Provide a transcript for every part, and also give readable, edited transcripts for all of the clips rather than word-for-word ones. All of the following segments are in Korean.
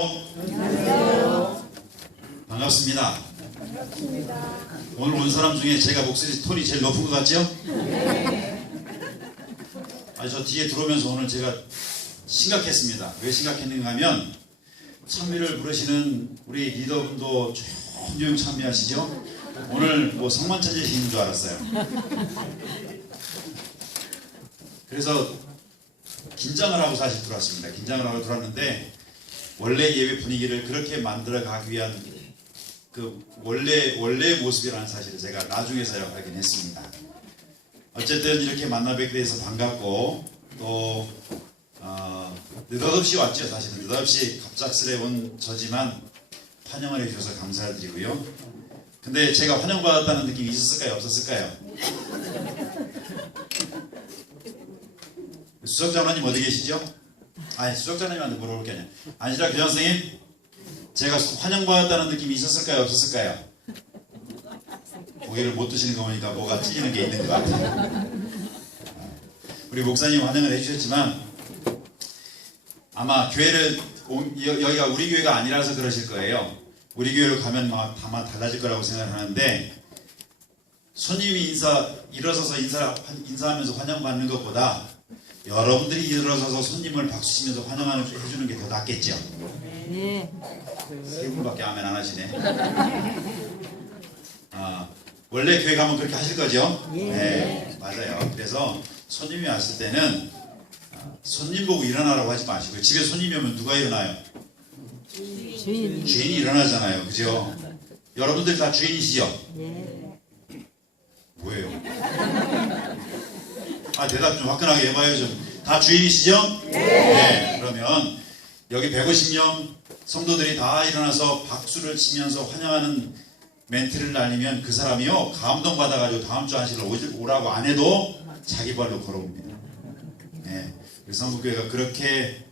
안녕하세요. 반갑습니다. 반갑습니다. 오늘 온 사람 중에 제가 목소리 톤이 제일 높은 것 같죠? 아니, 저 뒤에 들어오면서 오늘 제가 심각했습니다. 왜 심각했는가 하면 찬미를 부르시는 우리 리더분도 조용 찬미하시죠? 오늘 뭐 성만찬제시인 줄 알았어요. 그래서 긴장을 하고 사실 들어왔습니다. 긴장을 하고 들어왔는데 원래 예배 분위기를 그렇게 만들어 가기 위한 그 원래 모습이라는 사실을 제가 나중에서야 확인했습니다. 어쨌든 이렇게 만나 뵙게 돼서 반갑고 또 느닷없이 왔죠. 사실은 느닷없이 갑작스레 온 저지만 환영을 해주셔서 감사를 드리고요. 근데 제가 환영받았다는 느낌이 있었을까요? 없었을까요? 수석장로님 어디 계시죠? 아니, 수석장로님한테 물어볼 게 아니라 안시라 교장선생님, 제가 환영받았다는 느낌이 있었을까요? 없었을까요? 고개를 못 드시는 거 보니까 뭐가 찔리는 게 있는 것 같아요. 우리 목사님 환영을 해주셨지만 아마 교회를 여기가 우리 교회가 아니라서 그러실 거예요. 우리 교회로 가면 다만 달라질 거라고 생각하는데 손님이 일어서서 인사하면서 환영받는 것보다 여러분들이 일어서서 손님을 박수치면서 해주는 게 더 낫겠죠? 네. 세 분밖에 아멘 안 하시네. 원래 교회 가면 그렇게 하실 거죠? 네, 맞아요. 그래서 손님이 왔을 때는 손님 보고 일어나라고 하지 마시고, 집에 손님이 오면 누가 일어나요? 주인이 일어나잖아요. 그죠? 여러분들 다 주인이시죠? 네. 뭐예요? 대답 좀 화끈하게 해봐요. 좀. 다 주인이시죠? 네. 그러면 여기 150명 성도들이 다 일어나서 박수를 치면서 환영하는 멘트를 날리면 그 사람이요, 감동받아가지고 다음 주 안식을 오라고 안 해도 자기 발로 걸어옵니다. 네. 그래서 성북교회가 그렇게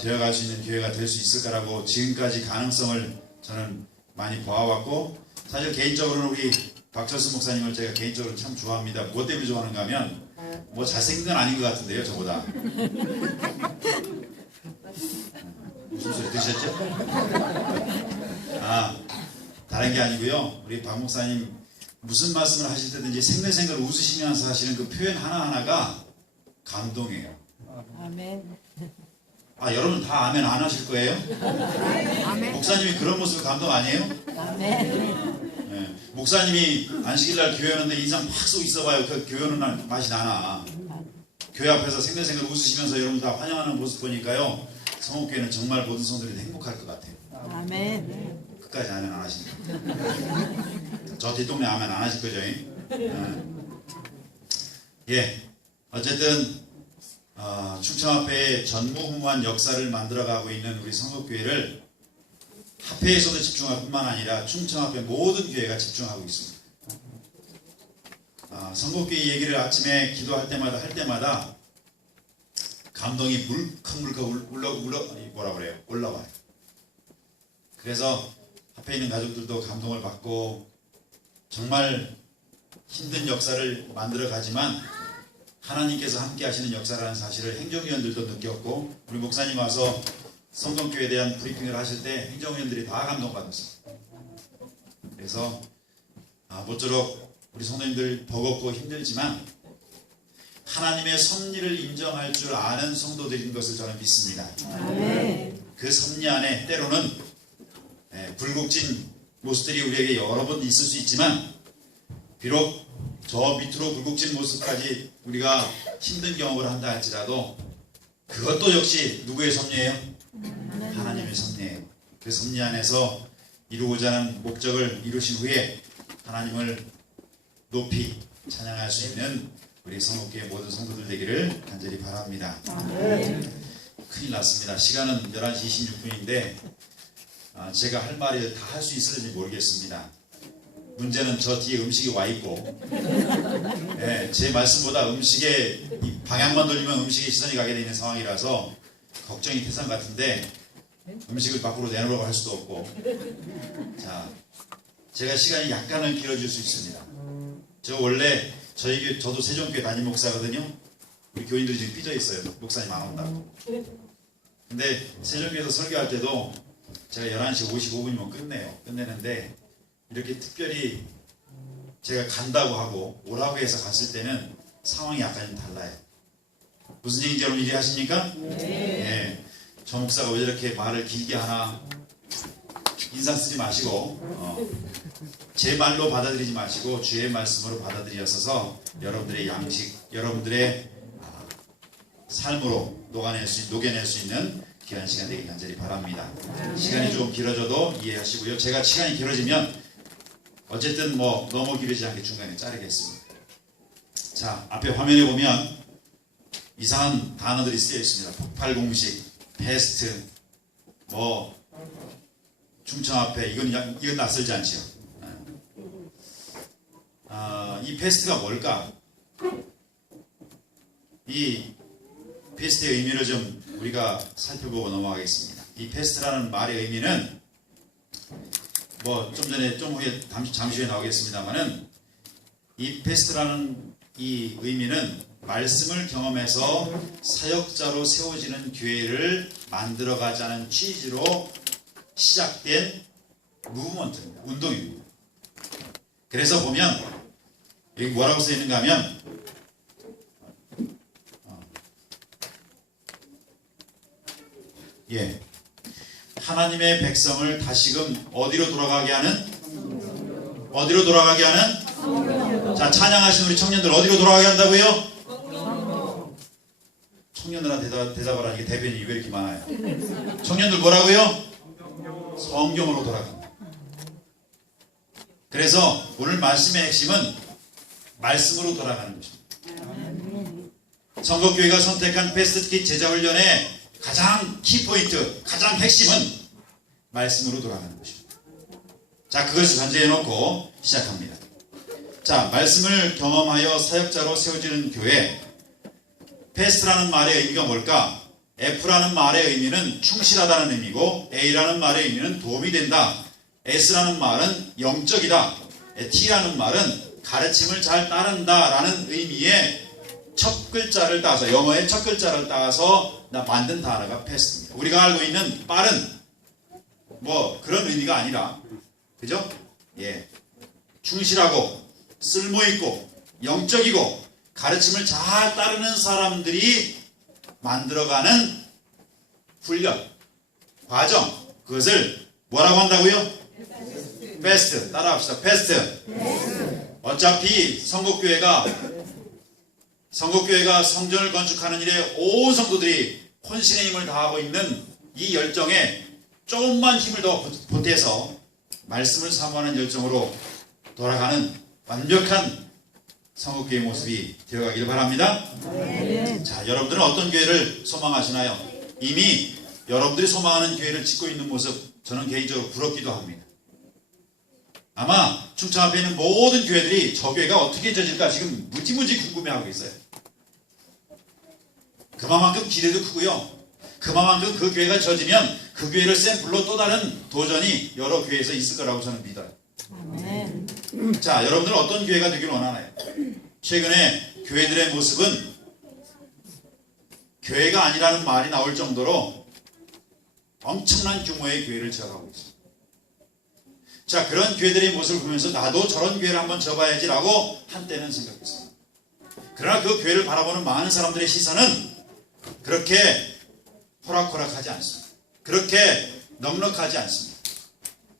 되어갈 수 있는 교회가 될 수 있을까라고 지금까지 가능성을 저는 많이 보아왔고, 사실 개인적으로는 우리 박철수 목사님을 제가 개인적으로 참 좋아합니다. 무엇 때문에 좋아하는가 하면 뭐 잘생긴 건 아닌 것 같은데요, 저보다. 무슨 소리 들으셨죠? 다른 게 아니고요. 우리 박 목사님 무슨 말씀을 하실 때든지 생글생글 웃으시면서 하시는 그 표현 하나하나가 감동이에요. 아멘. 여러분 다 아멘 안 하실 거예요? 아멘. 목사님이 그런 모습 감동 아니에요? 아멘. 네. 목사님이 안식일날 교회 오는데 인상 팍 쏘고 있어봐요. 그 교회 오는 날 맛이 나나. 교회 앞에서 생글생글 웃으시면서 여러분 다 환영하는 모습 보니까요, 성옥교회는 정말 모든 성도들이 행복할 것 같아요. 아멘. 끝까지 아멘 안 하십니까? 저 뒷동네 아멘 안 하실 거죠? 예. 어쨌든 충청합회의 전무후무한 역사를 만들어가고 있는 우리 성북교회를 합회에서도 집중할 뿐만 아니라 충청합회 모든 교회가 집중하고 있습니다. 성북교회 얘기를 아침에 기도할 때마다 감동이 물컥물컥 올라와요. 그래서 합회에 있는 가족들도 감동을 받고 정말 힘든 역사를 만들어 가지만 하나님께서 함께 하시는 역사라는 사실을 행정위원들도 느꼈고, 우리 목사님 와서 성동교회에 대한 브리핑을 하실 때 행정위원들이 다 감동받았어요. 그래서 모쪼록 우리 성도님들 버겁고 힘들지만 하나님의 섭리를 인정할 줄 아는 성도들인 것을 저는 믿습니다. 아멘. 그 섭리 안에 때로는 굴곡진 모습들이 우리에게 여러 번 있을 수 있지만, 비록 저 밑으로 굴곡진 모습까지 우리가 힘든 경험을 한다 할지라도 그것도 역시 누구의 섭리예요? 하나님의 섭리예요. 그 섭리 안에서 이루고자 하는 목적을 이루신 후에 하나님을 높이 찬양할 수 있는 우리 성목교회 모든 성도들 되기를 간절히 바랍니다. 큰일 났습니다. 시간은 11시 26분인데 제가 할 말이 다 할 수 있을지 모르겠습니다. 문제는 저 뒤에 음식이 와 있고, 제 말씀보다 음식에 방향만 돌리면 음식에 시선이 가게 되는 상황이라서 걱정이 태산 같은데 음식을 밖으로 내놓으라고 할 수도 없고, 제가 시간이 약간은 길어질 수 있습니다. 저도 세종교회 담임 목사거든요. 우리 교인들이 지금 삐져 있어요. 목사님 안 온다고. 근데 세종교회에서 설교할 때도 제가 11시 55분이면 끝내는데 이렇게 특별히 제가 간다고 하고 오라고 해서 갔을 때는 상황이 약간 좀 달라요. 무슨 얘기인지 여러분 이해하십니까? 네. 저 목사가 왜 저렇게 말을 길게 하나 인상 쓰지 마시고 제 말로 받아들이지 마시고 주의 말씀으로 받아들이셔서 여러분들의 양식, 여러분들의 삶으로 녹여낼 수 있는 귀한 시간 되길 간절히 바랍니다. 시간이 좀 길어져도 이해하시고요. 제가 시간이 길어지면 어쨌든 뭐 너무 길어지지 않게 중간에 자르겠습니다. 자, 앞에 화면에 보면 이상한 단어들이 쓰여 있습니다. 폭발 공식, 패스트, 뭐 충청화폐, 이건 낯설지 않죠. 이 패스트가 뭘까? 이 패스트의 의미를 좀 우리가 살펴보고 넘어가겠습니다. 이 패스트라는 말의 의미는 뭐 좀 전에 좀 후에 잠시 후에 나오겠습니다만은 이 패스트라는 이 의미는 말씀을 경험해서 사역자로 세워지는 교회를 만들어가자는 취지로 시작된 무브먼트입니다. 운동입니다. 그래서 보면 여기 뭐라고 써 있는가 하면 하나님의 백성을 다시금 어디로 돌아가게 하는? 자, 찬양하신 우리 청년들 어디로 돌아가게 한다고요? 청년들한테 대답을 하니까 대변이 왜 이렇게 많아요? 청년들 뭐라고요? 성경으로 돌아간다. 그래서 오늘 말씀의 핵심은 말씀으로 돌아가는 것입니다. 선거교회가 선택한 패스트킷 제자훈련의 가장 키포인트, 가장 핵심은 말씀으로 돌아가는 것입니다. 자, 그것을 전제해 놓고 시작합니다. 자, 말씀을 경험하여 사역자로 세워지는 교회. 패스트라는 말의 의미가 뭘까? F라는 말의 의미는 충실하다는 의미고, A라는 말의 의미는 도움이 된다. S라는 말은 영적이다. T라는 말은 가르침을 잘 따른다 라는 의미의 첫 글자를 따서, 영어의 첫 글자를 따서 만든 단어가 패스트입니다. 우리가 알고 있는 빠른 뭐 그런 의미가 아니라, 그죠? 충실하고 쓸모있고 영적이고 가르침을 잘 따르는 사람들이 만들어가는 훈련, 과정, 그것을 뭐라고 한다고요? 패스트. 따라합시다. 패스트. 어차피 선곡교회가 성전을 건축하는 일에 온 성도들이 혼신의 힘을 다하고 있는 이 열정에 조금만 힘을 더 보태서 말씀을 사모하는 열정으로 돌아가는 완벽한 성곡교회 모습이 되어가길 바랍니다. 자, 여러분들은 어떤 교회를 소망하시나요? 이미 여러분들이 소망하는 교회를 짓고 있는 모습 저는 개인적으로 부럽기도 합니다. 아마 충청 앞에 있는 모든 교회들이 저 교회가 어떻게 져질까 지금 무지무지 궁금해하고 있어요. 그만큼 기대도 크고요. 그만큼 그 교회가 져지면 그 교회를 샘플로 또 다른 도전이 여러 교회에서 있을 거라고 저는 믿어요. 자, 여러분들은 어떤 교회가 되길 원하나요? 최근에 교회들의 모습은 교회가 아니라는 말이 나올 정도로 엄청난 규모의 교회를 지어가고 있습니다. 자, 그런 교회들의 모습을 보면서 나도 저런 교회를 한번 져봐야지라고 한때는 생각했습니다. 그러나 그 교회를 바라보는 많은 사람들의 시선은 그렇게 호락호락하지 않습니다. 그렇게 넉넉하지 않습니다.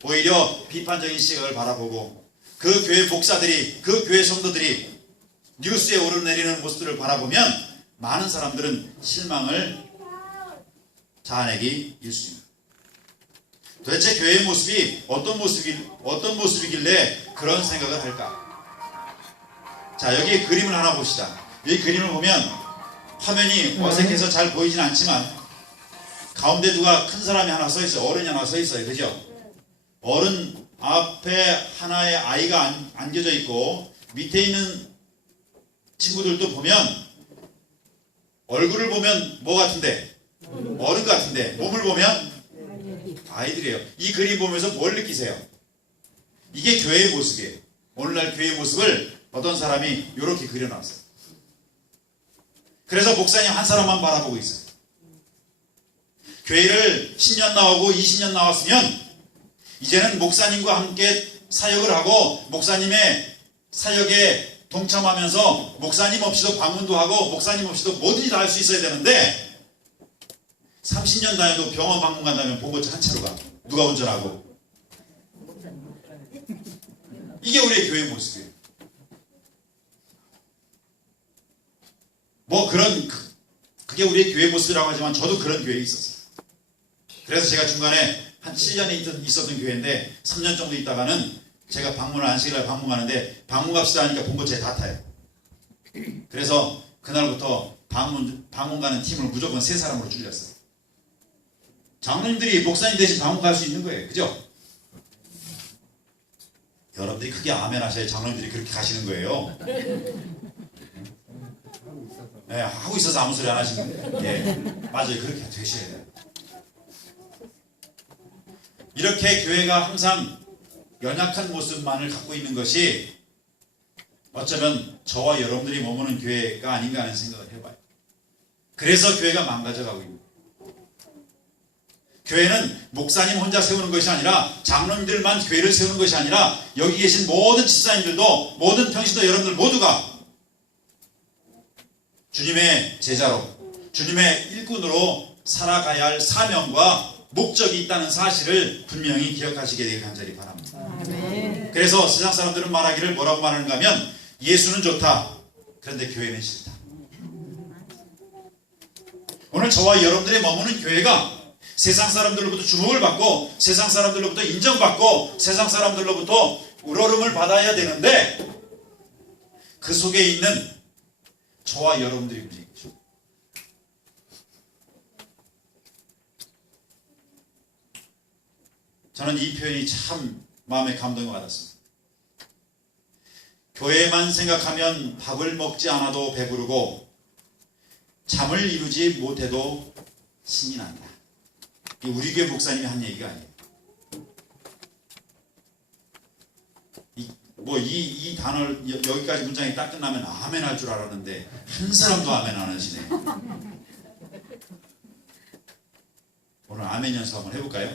오히려 비판적인 시각을 바라보고 그 교회 목사들이, 그 교회 성도들이 뉴스에 오르내리는 모습들을 바라보면 많은 사람들은 실망을 자아내기 일쑤입니다. 도대체 교회의 모습이 어떤 모습이길래 그런 생각을 할까? 자, 여기 그림을 하나 봅시다. 이 그림을 보면 화면이 어색해서 잘 보이진 않지만 가운데 누가 큰 사람이 하나 서 있어요. 어른이 하나 서 있어요. 그죠? 어른 앞에 하나의 아이가 안겨져 있고 밑에 있는 친구들도 보면 얼굴을 보면 뭐 같은데? 어른 같은데 몸을 보면 아이들이에요. 이 그림 보면서 뭘 느끼세요? 이게 교회의 모습이에요. 오늘날 교회의 모습을 어떤 사람이 이렇게 그려놨어요. 그래서 목사님 한 사람만 바라보고 있어요. 교회를 10년 나오고 20년 나왔으면 이제는 목사님과 함께 사역을 하고 목사님의 사역에 동참하면서 목사님 없이도 방문도 하고 목사님 없이도 뭐든지 다 할 수 있어야 되는데 30년 다녀도 병원 방문 간다면 봉고차 한 차로 가. 누가 운전하고. 이게 우리의 교회 모습이에요. 뭐 그게 우리의 교회 모습이라고 하지만 저도 그런 교회에 있었어요. 그래서 제가 중간에 한 7년에 있었던 교회인데 3년 정도 있다가는 제가 방문을 안식일날 방문 가는데 방문 갑시다 하니까 봉고차에 다 타요. 그래서 그날부터 방문 가는 팀을 무조건 3사람으로 줄였어요. 장로님들이 목사님 대신 방문 갈 수 있는 거예요. 그죠? 여러분들이 크게 아멘 하셔야 장로님들이 그렇게 가시는 거예요. 네, 하고 있어서 아무 소리 안 하시는 거예요. 예, 맞아요. 그렇게 되셔야 돼요. 이렇게 교회가 항상 연약한 모습만을 갖고 있는 것이 어쩌면 저와 여러분들이 머무는 교회가 아닌가 하는 생각을 해봐요. 그래서 교회가 망가져가고 있는 거예요. 교회는 목사님 혼자 세우는 것이 아니라 장로님들만 교회를 세우는 것이 아니라 여기 계신 모든 집사님들도 모든 평신도 여러분들 모두가 주님의 제자로 주님의 일꾼으로 살아가야 할 사명과 목적이 있다는 사실을 분명히 기억하시게 되길 간절히 바랍니다. 아멘. 그래서 세상 사람들은 말하기를 뭐라고 말하는가 하면 예수는 좋다. 그런데 교회는 싫다. 오늘 저와 여러분들이 머무는 교회가 세상 사람들로부터 주목을 받고 세상 사람들로부터 인정받고 세상 사람들로부터 우러름을 받아야 되는데 그 속에 있는 저와 여러분들이 문제죠. 저는 이 표현이 참 마음에 감동을 받았습니다. 교회만 생각하면 밥을 먹지 않아도 배부르고 잠을 이루지 못해도 신이 난다. 우리 교회 목사님이 한 얘기가 아니에요. 이 단어를 여기까지 문장이 딱 끝나면 아멘 할 줄 알았는데 한 사람도 아멘 안 하시네. 오늘 아멘 연습 한번 해볼까요?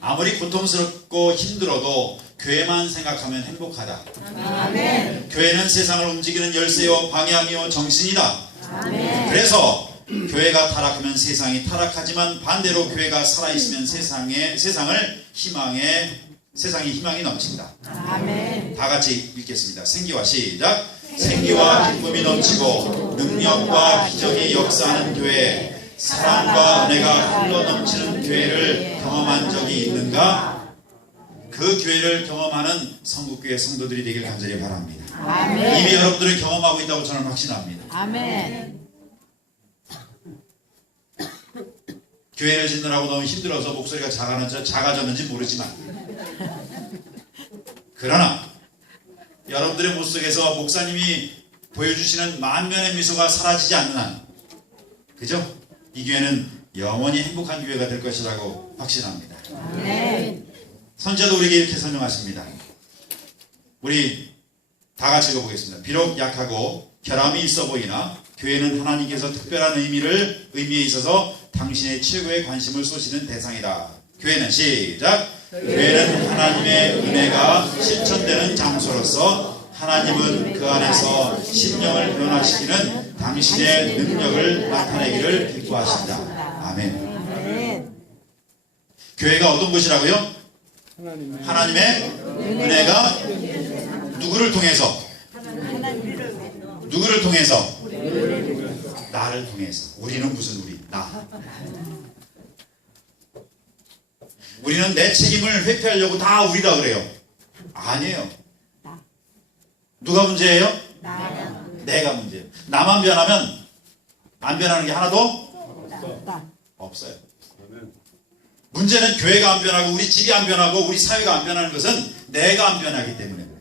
아무리 고통스럽고 힘들어도 교회만 생각하면 행복하다. 아멘. 교회는 세상을 움직이는 열쇠요 방향이요 정신이다. 아멘. 그래서 교회가 타락하면 세상이 타락하지만 반대로 교회가 살아있으면 세상이 희망이 넘친다. 아멘. 다 같이 읽겠습니다. 생기와 시작. 생기와 기쁨이 넘치고 능력과 기적이 역사하는 교회, 사랑과 은혜가 흘러넘치는 교회를 경험한 적이 있는가? 그 교회를 경험하는 성국교회 성도들이 되길 간절히 바랍니다. 아멘. 이미 여러분들이 경험하고 있다고 저는 확신합니다. 아멘. 교회를 짓느라고 너무 힘들어서 목소리가 작아졌는지 모르지만 그러나 여러분들의 모습 속에서 목사님이 보여주시는 만면의 미소가 사라지지 않는 한, 그죠? 이 교회는 영원히 행복한 교회가 될 것이라고 확신합니다. 아멘. 선지자도 우리에게 이렇게 설명하십니다. 우리 다 같이 읽어보겠습니다. 비록 약하고 결함이 있어 보이나 교회는 하나님께서 특별한 의미에 있어서 당신의 최고의 관심을 쏘시는 대상이다. 교회는 시작. 교회는 하나님의 은혜가 실천되는 장소로서 하나님은 그 안에서 심령을 변화시키는 당신의 능력을 나타내기를 기뻐하신다. 아멘. 아멘. 교회가 어떤 곳이라고요? 하나님의 은혜가 누구를 통해서? 누구를 통해서? 나를 통해서. 우리는 무슨 우리? 나. 우리는 내 책임을 회피하려고 다 우리라 그래요. 아니에요. 누가 문제예요? 내가 문제예요. 나만 변하면 안 변하는 게 하나도 없어요. 문제는 교회가 안 변하고 우리 집이 안 변하고 우리 사회가 안 변하는 것은 내가 안 변하기 때문에 그래요.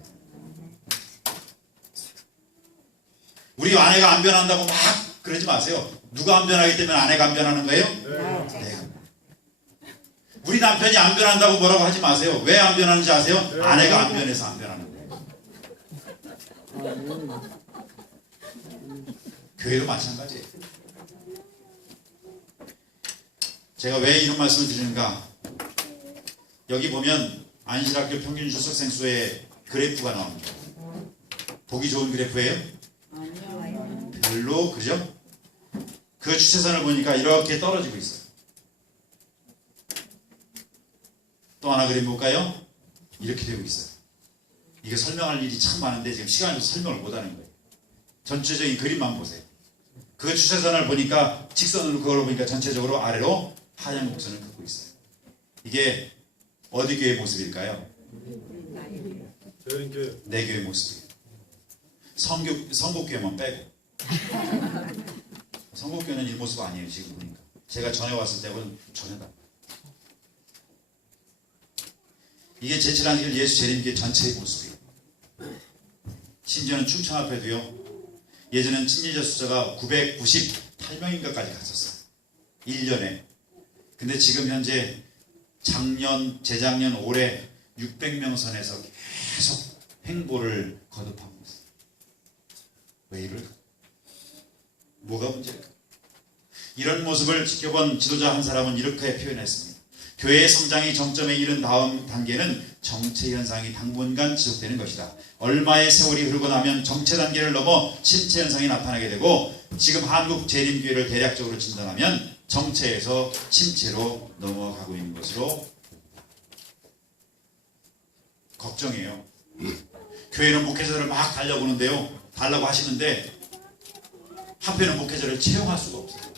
우리 아내가 안 변한다고 막 그러지 마세요. 누가 안 변하기 때문에 아내가 안 변하는 거예요? 내가. 우리 남편이 안 변한다고 뭐라고 하지 마세요. 왜 안 변하는지 아세요? 아내가 안 변해서 안 변하는 거예요. 교회도 마찬가지예요. 제가 왜 이런 말씀을 드리는가? 여기 보면 안실학교 평균 출석생 수의 그래프가 나옵니다. 보기 좋은 그래프예요? 아니요. 별로, 그죠? 그 추세선을 보니까 이렇게 떨어지고 있어요. 또 하나 그림 볼까요? 이렇게 되고 있어요. 이게 설명할 일이 참 많은데 지금 시간이 없어서 설명을 못하는 거예요. 전체적인 그림만 보세요. 그 추세선을 보니까 직선으로 그걸 보니까 전체적으로 아래로 하얀 곡선을 긋고 있어요. 이게 어디 교회 모습일까요? 내 교회 모습이에요. 성국교회만 빼고. 성국교회는 이 모습 아니에요. 지금 보니까 제가 전에 왔을 때보다는 전혀 달라요. 이게 제7안길 예수 재림교회 전체의 모습이에요. 심지어는 충청 앞에도요, 예전엔 친례자 숫자가 998명인가까지 갔었어요. 1년에. 근데 지금 현재 작년, 재작년, 올해 600명 선에서 계속 횡보를 거듭하고 있어요. 왜 이럴까? 뭐가 문제일까? 이런 모습을 지켜본 지도자 한 사람은 이렇게 표현했습니다. 교회의 성장이 정점에 이른 다음 단계는 정체 현상이 당분간 지속되는 것이다. 얼마의 세월이 흐르고 나면 정체 단계를 넘어 침체 현상이 나타나게 되고, 지금 한국 재림교회를 대략적으로 진단하면 정체에서 침체로 넘어가고 있는 것으로 걱정이에요. 교회는 목회자들을 막 달려보는데요, 달라고 하시는데 한편은 목회자를 채용할 수가 없어요.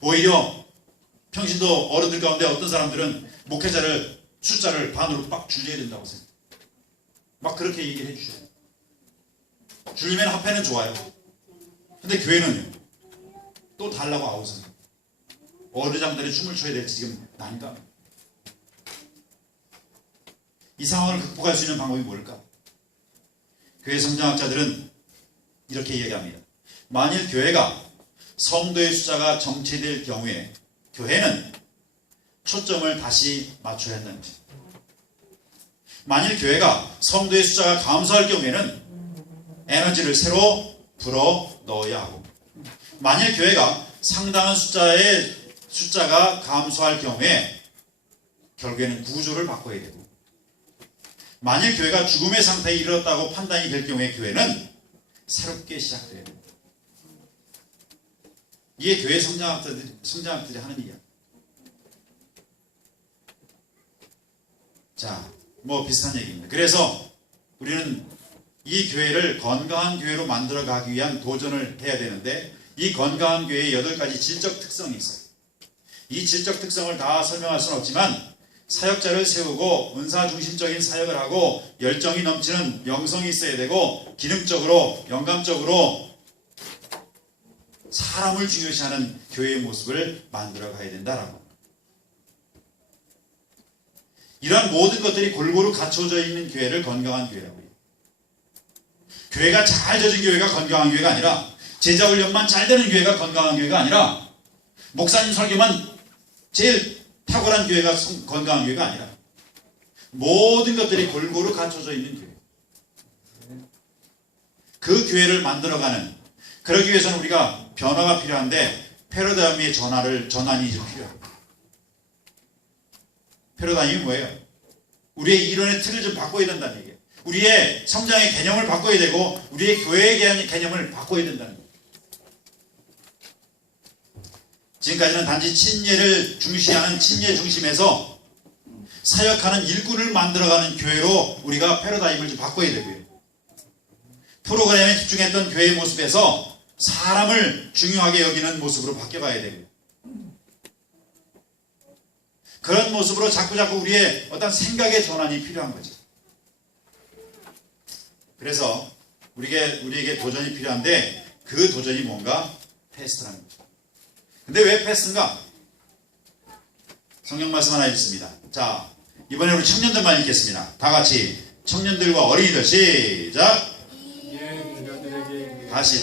오히려 평신도 어른들 가운데 어떤 사람들은 목회자를 숫자를 반으로 빡 줄여야 된다고 생각해요. 막 그렇게 얘기를 해주셔요. 줄이면 합회는 좋아요. 근데 교회는요, 또 달라고 아우성해요. 어느 장단에 춤을 춰야 될지 지금 난감. 이 상황을 극복할 수 있는 방법이 뭘까? 교회 성장학자들은 이렇게 얘기합니다. 만일 교회가 성도의 숫자가 정체될 경우에 교회는 초점을 다시 맞춰야 한다는 것입니다. 만일 교회가 성도의 숫자가 감소할 경우에는 에너지를 새로 불어 넣어야 하고, 만일 교회가 상당한 숫자가 감소할 경우에 결국에는 구조를 바꿔야 되고, 만일 교회가 죽음의 상태에 이르렀다고 판단이 될 경우에 교회는 새롭게 시작돼야 됩니다. 이게 교회 성장학들이 하는 얘기야. 자, 뭐 비슷한 얘기입니다. 그래서 우리는 이 교회를 건강한 교회로 만들어 가기 위한 도전을 해야 되는데, 이 건강한 교회의 8가지 질적 특성이 있어요. 이 질적 특성을 다 설명할 수는 없지만, 사역자를 세우고 은사 중심적인 사역을 하고 열정이 넘치는 영성이 있어야 되고, 기능적으로 영감적으로 사람을 중요시하는 교회의 모습을 만들어 가야 된다라고. 이러한 모든 것들이 골고루 갖춰져 있는 교회를 건강한 교회라고 해요. 교회가 잘 젖은 교회가 건강한 교회가 아니라, 제자 훈련만 잘 되는 교회가 건강한 교회가 아니라, 목사님 설교만 제일 탁월한 교회가 건강한 교회가 아니라, 모든 것들이 골고루 갖춰져 있는 교회. 그 교회를 만들어가는, 그러기 위해서는 우리가 변화가 필요한데 패러다임의 전환이 좀 필요합니다. 패러다임이 뭐예요? 우리의 이론의 틀을 좀 바꿔야 된다는 얘기예요. 우리의 성장의 개념을 바꿔야 되고, 우리의 교회에 대한 개념을 바꿔야 된다는 거예요. 지금까지는 단지 친예를 중시하는 친예 중심에서 사역하는 일꾼을 만들어가는 교회로 우리가 패러다임을 좀 바꿔야 되고요. 프로그램에 집중했던 교회의 모습에서 사람을 중요하게 여기는 모습으로 바뀌어가야 되고요. 그런 모습으로 자꾸자꾸 우리의 어떤 생각의 전환이 필요한 거죠. 그래서 우리에게 도전이 필요한데, 그 도전이 뭔가? 패스트라는 거죠. 근데 왜 패스인가? 성경 말씀 하나 읽습니다. 자, 이번에 우리 청년들만 읽겠습니다. 다 같이 청년들과 어린이들 시작. 다시.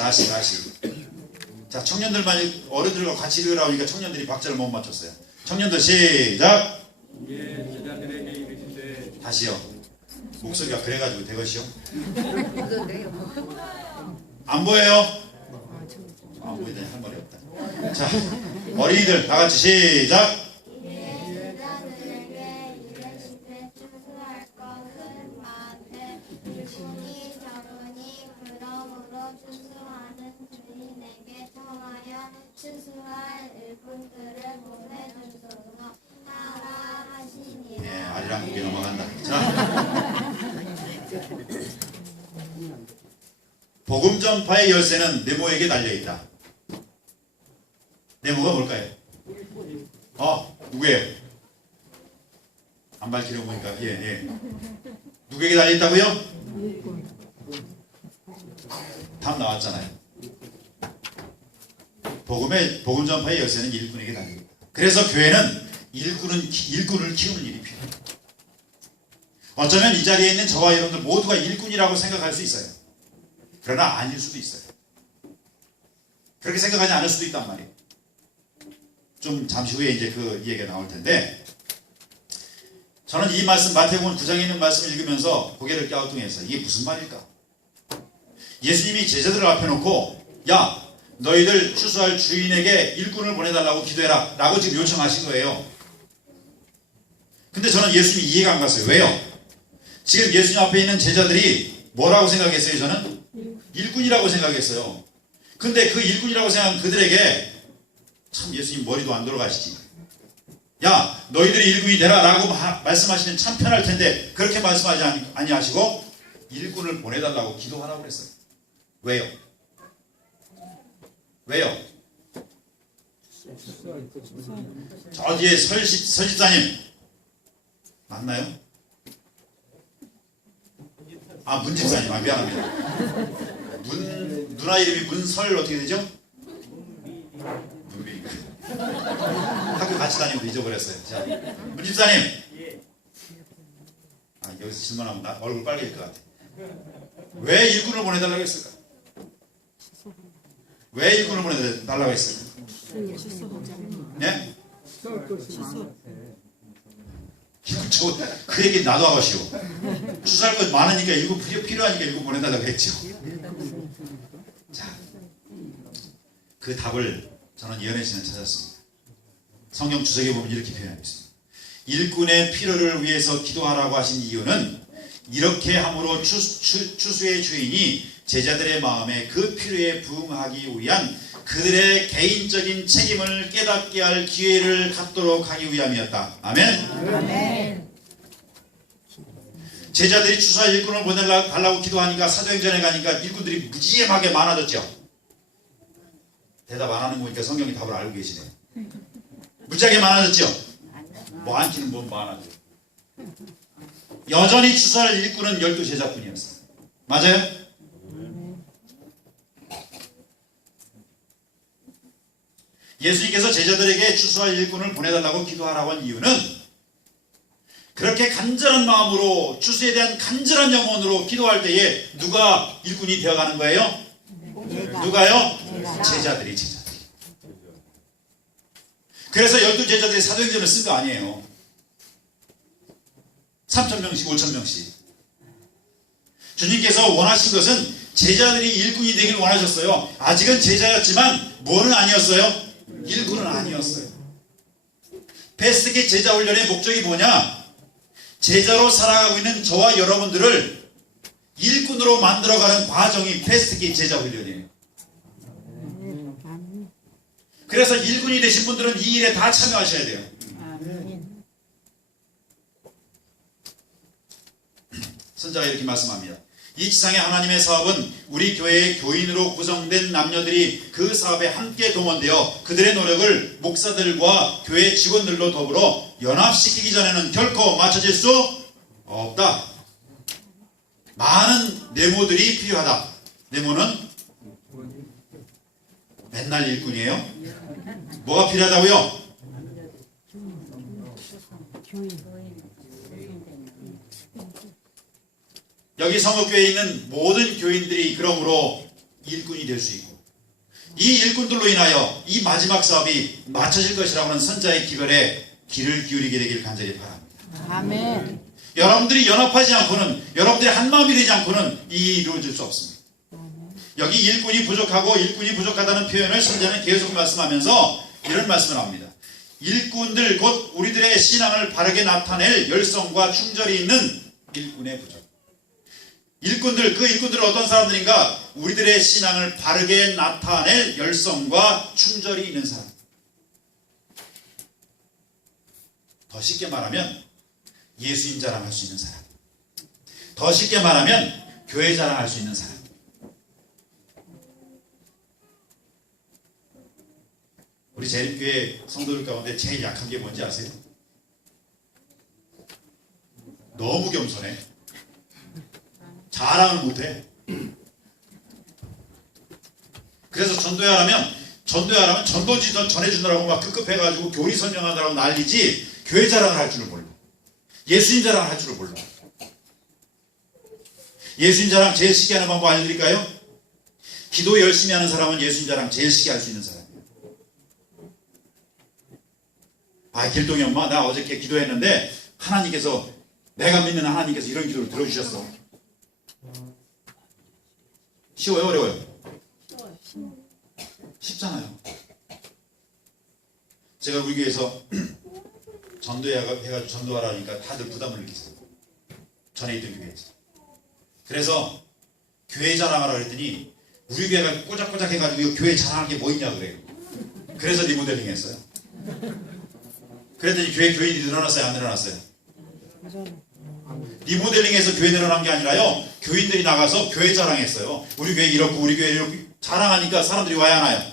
자, 청년들만 어른들과 같이 읽으라고 하니까 청년들이 박자를 못 맞췄어요. 청년들 시작. 다시요. 목소리가 그래가지고 되것이요. 안 보여요? 아무 데나 할 말이 없다. 자, 어린이들 다 같이 시작. 제자들에게 이르시되 추수할 것은 많되 일꾼이 적으니 그러므로 추수하는 주인에게 청하여 추수할 일꾼들을 보내주소서 하라 하시니라. 예, 아리랑 국에 넘어간다. 자, 복음 전파의 열쇠는 네모에게 달려있다. 네모가 뭘까요? 누구예요? 안 밝히려고 보니까 예. 누구에게 달려있다고요? 답 나왔잖아요. 복음 전파의 열쇠는 일꾼에게 달려있다. 그래서 교회는 일꾼을 키우는 일이 필요해요. 어쩌면 이 자리에 있는 저와 여러분들 모두가 일꾼이라고 생각할 수 있어요. 그러나 아닐 수도 있어요. 그렇게 생각하지 않을 수도 있단 말이에요. 좀 잠시 후에 이제 그 얘기가 나올 텐데, 저는 이 말씀, 마태복음 9장에 있는 말씀을 읽으면서 고개를 갸우뚱해서 이게 무슨 말일까? 예수님이 제자들을 앞에 놓고, 야, 너희들 추수할 주인에게 일꾼을 보내달라고 기도해라 라고 지금 요청하신 거예요. 근데 저는 예수님이 이해가 안 갔어요. 왜요? 지금 예수님 앞에 있는 제자들이 뭐라고 생각했어요? 저는 일꾼이라고 생각했어요. 근데 그 일꾼이라고 생각한 그들에게 참 예수님 머리도 안 돌아가시지. 야, 너희들이 일꾼이 되라 라고 말씀하시면 참 편할 텐데 그렇게 말씀하지 아니하시고 일꾼을 보내달라고 기도하라고 그랬어요. 왜요? 왜요? 저 뒤에 설집사님 맞나요? 문집사님, 미안합니다. 누나 이름이 문설 어떻게 되죠? 문비. 학교 같이 다니고 잊어버렸어요. 자, 문집사님. 여기서 질문하면 나 얼굴 빨개질 것 같아. 왜 일꾼을 보내달라고 했을까? 왜 일꾼을 보내달라고 했을까? 네? 그 얘기 나도 하고 싶어. 추수할 것 많으니까 일꾼 필요하니까 일꾼 보내달라고 했죠. 자, 그 답을 저는 이현애 씨는 찾았습니다. 성경 주석에 보면 이렇게 표현하고 있습니다. 일꾼의 필요를 위해서 기도하라고 하신 이유는 이렇게 함으로 추수의 주인이 제자들의 마음에 그 필요에 부응하기 위한 그들의 개인적인 책임을 깨닫게 할 기회를 갖도록 하기 위함이었다. 아멘? 아멘. 제자들이 추수할 일꾼을 보내달라고 기도하니까 사도행전에 가니까 일꾼들이 무지하게 많아졌죠. 대답 안 하는 거 보니까 성경이 답을 알고 계시네요. 무지하게 많아졌죠. 많기는 뭐 많아져. 여전히 추수할 일꾼은 12제자뿐이었어요. 맞아요? 예수님께서 제자들에게 추수할 일꾼을 보내달라고 기도하라고 한 이유는 그렇게 간절한 마음으로 추수에 대한 간절한 영혼으로 기도할 때에 누가 일꾼이 되어가는 거예요? 누가요? 제자들이. 그래서 12제자들이 사도행전을 쓴 거 아니에요. 3,000명씩 5,000명씩. 주님께서 원하신 것은 제자들이 일꾼이 되길 원하셨어요. 아직은 제자였지만 뭐는 아니었어요? 일꾼은 아니었어요. 패스트킥 제자 훈련의 목적이 뭐냐? 제자로 살아가고 있는 저와 여러분들을 일꾼으로 만들어가는 과정이 패스트킥 제자 훈련이에요. 그래서 일꾼이 되신 분들은 이 일에 다 참여하셔야 돼요. 선자가 이렇게 말씀합니다. 이 지상의 하나님의 사업은 우리 교회의 교인으로 구성된 남녀들이 그 사업에 함께 동원되어 그들의 노력을 목사들과 교회 직원들로 더불어 연합시키기 전에는 결코 맞춰질 수 없다. 많은 네모들이 필요하다. 네모는 맨날 일꾼이에요. 뭐가 필요하다고요? 여기 성읍교회에 있는 모든 교인들이 그러므로 일꾼이 될 수 있고 이 일꾼들로 인하여 이 마지막 사업이 맞춰질 것이라고는 선자의 기별에 귀를 기울이게 되길 간절히 바랍니다. 아멘. 여러분들이 연합하지 않고는 여러분들이 한마음이 되지 않고는 이 일이 이루어질 수 없습니다. 여기 일꾼이 부족하고 일꾼이 부족하다는 표현을 선지자는 계속 말씀하면서 이런 말씀을 합니다. 일꾼들 곧 우리들의 신앙을 바르게 나타낼 열성과 충절이 있는 일꾼의 부족. 일꾼들, 그 일꾼들은 어떤 사람들인가? 우리들의 신앙을 바르게 나타낼 열성과 충절이 있는 사람. 더 쉽게 말하면 예수님 자랑할 수 있는 사람. 더 쉽게 말하면 교회 자랑할 수 있는 사람. 우리 재림교회 성도들 가운데 제일 약한 게 뭔지 아세요? 너무 겸손해. 자랑을 못해. 그래서 전도하라면 전도지 전해주느라고 막 급급해가지고 교리 설명하느라고 난리지 교회 자랑을 할 줄을 몰라. 예수님 자랑을 할 줄을 몰라. 예수님 자랑 제일 쉽게 하는 방법 알려드릴까요? 기도 열심히 하는 사람은 예수님 자랑 제일 쉽게 할 수 있는 사람이에요. 아, 길동이 엄마, 나 어저께 기도했는데 하나님께서, 내가 믿는 하나님께서 이런 기도를 들어주셨어. 쉬워요, 어려워요? 쉽잖아요. 제가 우리 교회에서 전도해가지고 전도하라니까 다들 부담을 느끼세요. 전에 있던 교회에서. 그래서 교회 자랑하라 그랬더니 우리 교회가 꼬작꼬작 해가지고 이거 교회 자랑할 게 뭐 있냐 그래요. 그래서 리모델링 했어요. 그랬더니 교인이 늘어났어요, 안 늘어났어요? 리모델링해서 교회 늘어난 게 아니라요, 교인들이 나가서 교회 자랑했어요. 우리 교회 이렇고 우리 교회 이렇고 자랑하니까 사람들이 와야 하나요?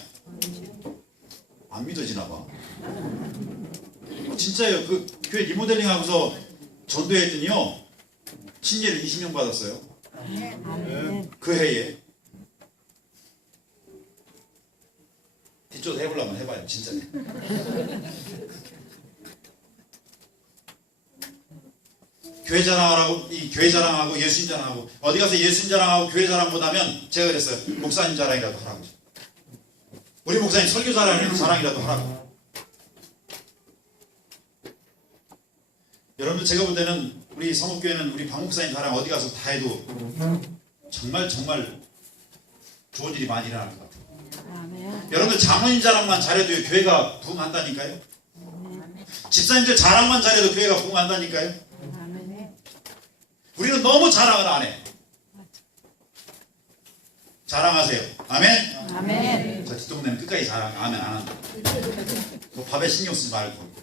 안 믿어지나 봐. 진짜예요. 그 교회 리모델링하고서 전도했더니요, 신예를 20명 받았어요. 그 해에. 뒷조사 해보려면 해봐요, 진짜. 교회 자랑하고, 이 교회 자랑하고 예수님 자랑하고, 어디 가서 예수님 자랑하고 교회 자랑 못하면 제가 그랬어요. 목사님 자랑이라도 하라고. 우리 목사님 설교 자랑이라도 하라고. 여러분, 제가 볼 때는 우리 성목교회는 우리 박 목사님 자랑 어디 가서 다 해도 정말 좋은 일이 많이 일어날 것 같아요. 여러분들 장로님 자랑만 잘해도 교회가 부흥한다니까요. 집사님들 자랑만 잘해도 교회가 부흥한다니까요. 우리는 너무 자랑을 안 해. 자랑하세요. 아멘? 아멘. 저 뒷동네는 끝까지 자랑, 아멘 안 한다. 그 밥에 신경 쓰지 말고.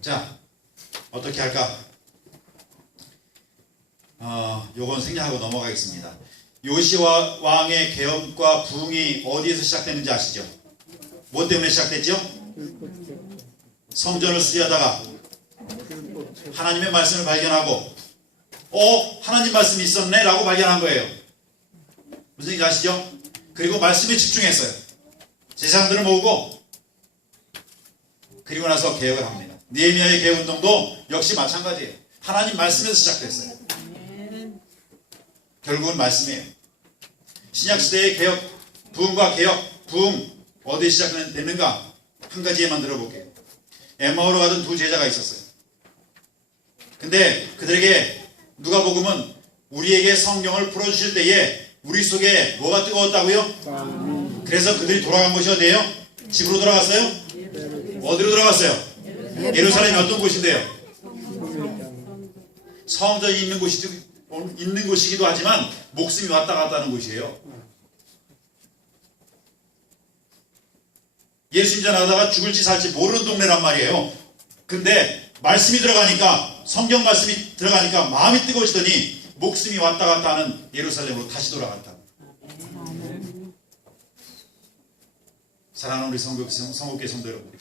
자, 어떻게 할까? 요건 생략하고 넘어가겠습니다. 요시와 왕의 계엄과 부흥이 어디에서 시작됐는지 아시죠? 뭐 때문에 시작됐죠? 성전을 수리하다가 하나님의 말씀을 발견하고 하나님 말씀이 있었네 라고 발견한 거예요. 무슨 얘기인지 아시죠? 그리고 말씀에 집중했어요. 제사장들을 모으고 그리고 나서 개혁을 합니다. 느헤미야의 개혁운동도 역시 마찬가지예요. 하나님 말씀에서 시작됐어요. 결국은 말씀이에요. 신약시대의 개혁, 부흥과 개혁, 부흥 어디에 시작됐는가? 한 가지 예만 들어볼게요. 엠마오로 가던 두 제자가 있었어요. 근데 그들에게 누가복음은 우리에게 성경을 풀어주실 때에 우리 속에 뭐가 뜨거웠다고요? 그래서 그들이 돌아간 곳이 어디예요? 집으로 돌아갔어요? 어디로 돌아갔어요? 예루살렘이 어떤 곳인데요? 성전이 있는 곳이기도 하지만 목숨이 왔다 갔다 하는 곳이에요. 예수님 전하다가 죽을지 살지 모르는 동네란 말이에요. 근데 말씀이 들어가니까, 성경 말씀이 들어가니까 마음이 뜨거워지더니 목숨이 왔다 갔다 하는 예루살렘으로 다시 돌아갔다. 사랑하는 우리 성국계 성도 여러분들,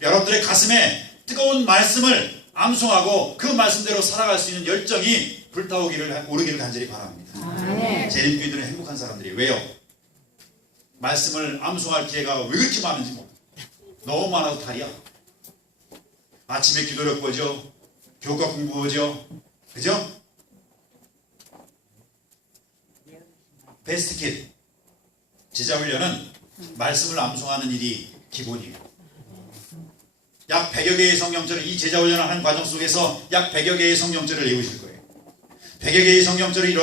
여러분들의 가슴에 뜨거운 말씀을 암송하고 그 말씀대로 살아갈 수 있는 열정이 오르기를 간절히 바랍니다. 재림교인들은 행복한 사람들이 왜요? 말씀을 암송할 기회가 왜 그렇게 많은지 몰라. 너무 많아서 탈이야. 아침에 기도력 보죠. 교과 공부 보죠. 그죠? 베스트킷 제자훈련은 말씀을 암송하는 일이 기본이에요. 약 100여 개의 성경절을, 이 제자훈련을 하는 과정 속에서 약 100여 개의 성경절을 외우실 거예요. 100여 개의 성경절이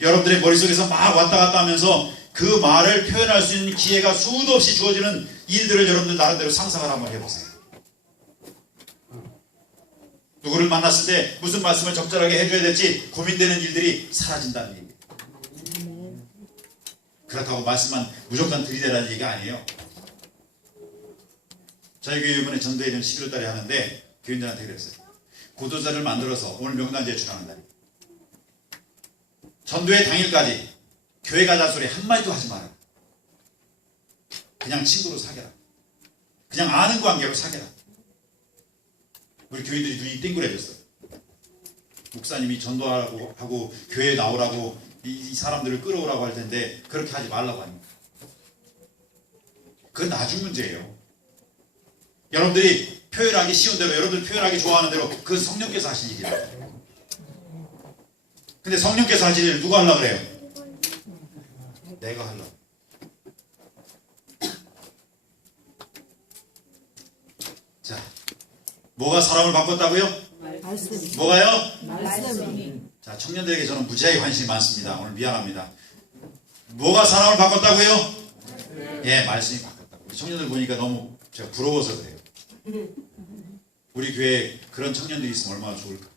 여러분들의 머릿속에서 막 왔다 갔다 하면서 그 말을 표현할 수 있는 기회가 수도 없이 주어지는 일들을 여러분들 나름대로 상상을 한번 해보세요. 누구를 만났을 때 무슨 말씀을 적절하게 해줘야 될지 고민되는 일들이 사라진다는 얘기예요. 그렇다고 말씀만 무조건 들이대라는 얘기가 아니에요. 저희 교회 이번에 전도회전 11월 달에 하는데 교인들한테 그랬어요. 고도자를 만들어서 오늘 명단지에 출하는 날이에요. 전도회 당일까지 교회 가자 소리 한마디도 하지 마라. 그냥 친구로 사귀라. 그냥 아는 관계로 사귀라. 우리 교인들이 눈이 띵그레졌어요. 목사님이 전도하라고 하고 교회에 나오라고 이 사람들을 끌어오라고 할 텐데 그렇게 하지 말라고 합니다. 그건 나중 문제예요. 여러분들이 표현하기 쉬운 대로, 여러분들 표현하기 좋아하는 대로 그건 성령께서 하신 일이에요. 근데 성령께서 하신 일을 누가 하려고 그래요? 내가 하려고. 자, 뭐가 사람을 바꿨다고요? 말씀. 뭐가요? 말씀이. 자, 청년들에게 저는 무지하게 관심이 많습니다. 오늘 미안합니다. 뭐가 사람을 바꿨다고요? 예, 말씀이 바꿨다고. 우리 청년들 보니까 너무 제가 부러워서 그래요. 우리 교회에 그런 청년들이 있으면 얼마나 좋을까.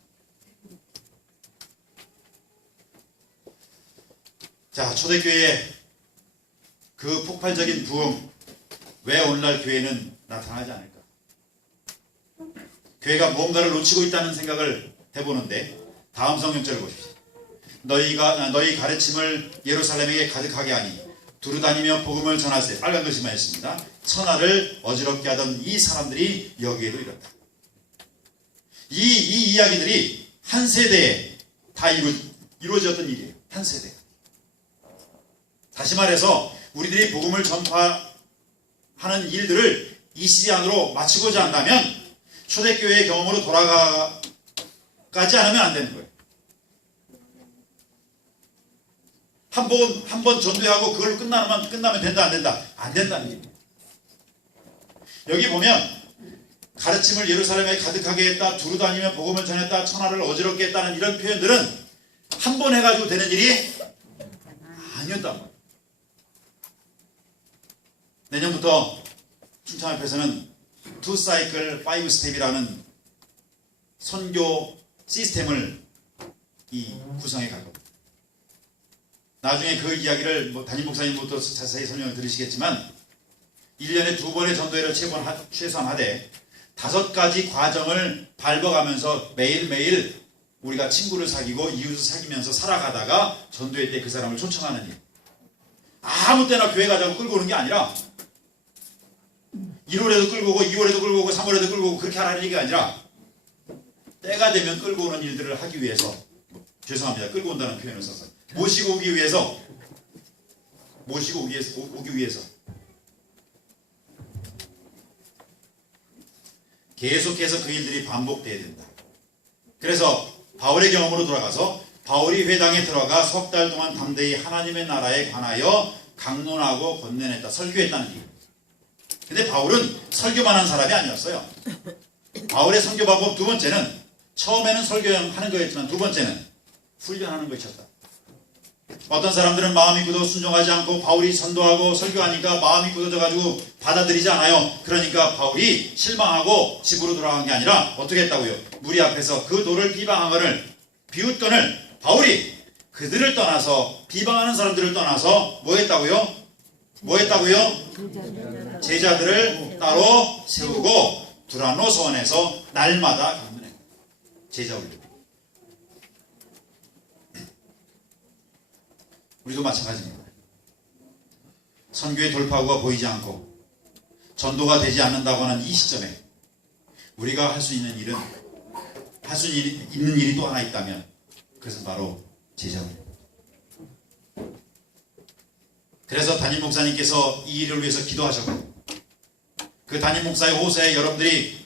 자, 초대교회의 그 폭발적인 부흥, 왜 오늘날 교회는 나타나지 않을까? 교회가 무언가를 놓치고 있다는 생각을 해보는데 다음 성경절을 보십시오. 너희 가르침을 예루살렘에게 가득하게 하니 두루다니며 복음을 전하세. 빨간 글씨만 있습니다. 천하를 어지럽게 하던 이 사람들이 여기에도 이렇다. 이 이야기들이 한 세대에 다 이루어졌던 일이에요. 한 세대. 다시 말해서 우리들이 복음을 전파하는 일들을 이 시대 안으로 마치고자 한다면 초대교회의 경험으로 돌아가지 않으면 안 되는 거예요. 한 번 전도하고 그걸 끝나면 된다 안 된다? 안 된다는 얘기예요. 여기 보면 가르침을 예루살렘에 가득하게 했다, 두루다니며 복음을 전했다, 천하를 어지럽게 했다는 이런 표현들은 한 번 해가지고 되는 일이 아니었단 말이에요. 내년부터 춘천 앞에서는 2사이클 5스텝이라는 선교 시스템을 구성해 갈 겁니다. 나중에 그 이야기를 담임 목사님부터 자세히 설명을 들으시겠지만 1년에 2번의 전도회를 최소한 하되 5가지 과정을 밟아가면서 매일매일 우리가 친구를 사귀고 이웃을 사귀면서 살아가다가 전도회 때 그 사람을 초청하는 일. 아무 때나 교회 가자고 끌고 오는 게 아니라 1월에도 끌고 오고 2월에도 끌고 오고 3월에도 끌고 오고 그렇게 하라는 얘기가 아니라 때가 되면 끌고 오는 일들을 하기 위해서, 죄송합니다, 끌고 온다는 표현을 써서 모시고 오기 위해서 계속해서 그 일들이 반복돼야 된다. 그래서 바울의 경험으로 돌아가서 바울이 회당에 들어가 석 달 동안 담대히 하나님의 나라에 관하여 강론하고 권면했다, 설교했다는 얘기입니다. 근데 바울은 설교만 한 사람이 아니었어요. 바울의 선교 방법 두 번째는 처음에는 설교하는 거였지만 두 번째는 훈련하는 것이었다. 어떤 사람들은 마음이 굳어 순종하지 않고 바울이 전도하고 설교하니까 마음이 굳어져가지고 받아들이지 않아요. 그러니까 바울이 실망하고 집으로 돌아간 게 아니라 어떻게 했다고요? 무리 앞에서 그 도를 비웃건을 바울이 그들을 떠나서 비방하는 사람들을 떠나서 뭐 했다고요? 제자들을 따로 세우고 두란노 서원에서 날마다 강론해. 제자 훈련. 우리도 마찬가지입니다. 선교의 돌파구가 보이지 않고 전도가 되지 않는다고 하는 이 시점에 우리가 할 수 있는 일이 또 하나 있다면 그것은 바로 제자훈련. 그래서 담임 목사님께서 이 일을 위해서 기도하셨고 그 담임 목사의 호소에 여러분들이